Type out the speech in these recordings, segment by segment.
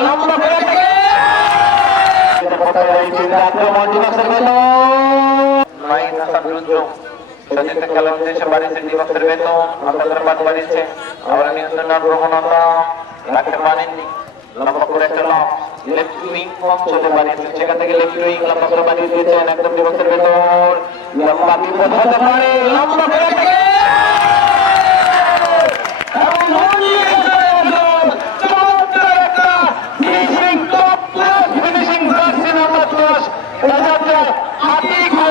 লম্বা করে থেকে বেতন বেতন আবার নিয়ন্ত্রণের প্রবণতা রাখতে করে একটা লক লেফট উইং অঞ্চলে বানিয়েছে সেখান থেকে লেফট উইং লম্বা করে বানিয়ে দিয়েছেন একদম দিবসের ভেতর লম্বা বিপদ লম্বা করে থেকে এবং মন্দির একদম চমৎকার একটা finishing top class finishing jersey number দশ রাজাতে আতিকু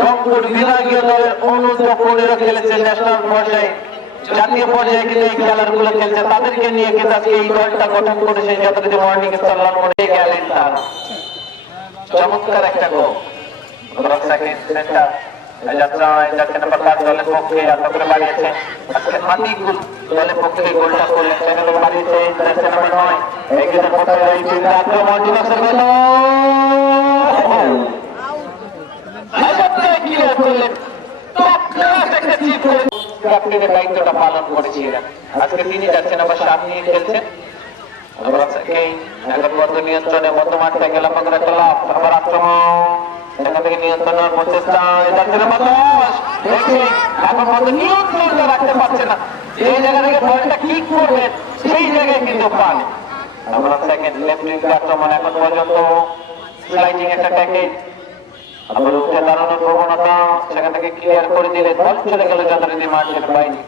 রংপুর বিভাগীয় দলের অনূর্ধ্ব পনেরো খেলেছে ন্যাশনাল পর্যায়ে জাতীয় পর্যায়ে কিন্তু এই খেলাগুলো খেলছে। তাদেরকে নিয়ে কিন্তু আজকে এই দলটা গঠন করেছে যথারীতি মর্নিং স্টার লালমনি গেলেন তারা। চমৎকার একটা গোল সেন্টার দলের পক্ষে আশা করে বাড়িয়েছে। আজকে হাতিগুল দলের পক্ষে গোলটা করলেন। সেখানে বাড়িয়েছে দিবসের বেতন ক্লিয়ার করলেন টপ একটা ক্যাপ্টেনের দায়িত্বটা পালন করেছিলেন, আজকে তিনি যাচ্ছেন, আবার সাত খেলছেন নিয়ন্ত্রণের প্রচেষ্টা না বাতাস এখন নিয়ন্ত্রণটা রাখতে পারছে না। এই জায়গা থেকে বলটা কিক করবে সেই জায়গায় কিন্তু পান। আমরা সেকেন্ড লেফট আক্রমণ, এখন পর্যন্ত একটা ট্যাকেজ আবার উঠে দাঁড়ানোর ক্লিয়ার করে দিলে বল চলে গেল যথারীতি মাঠের বাইরে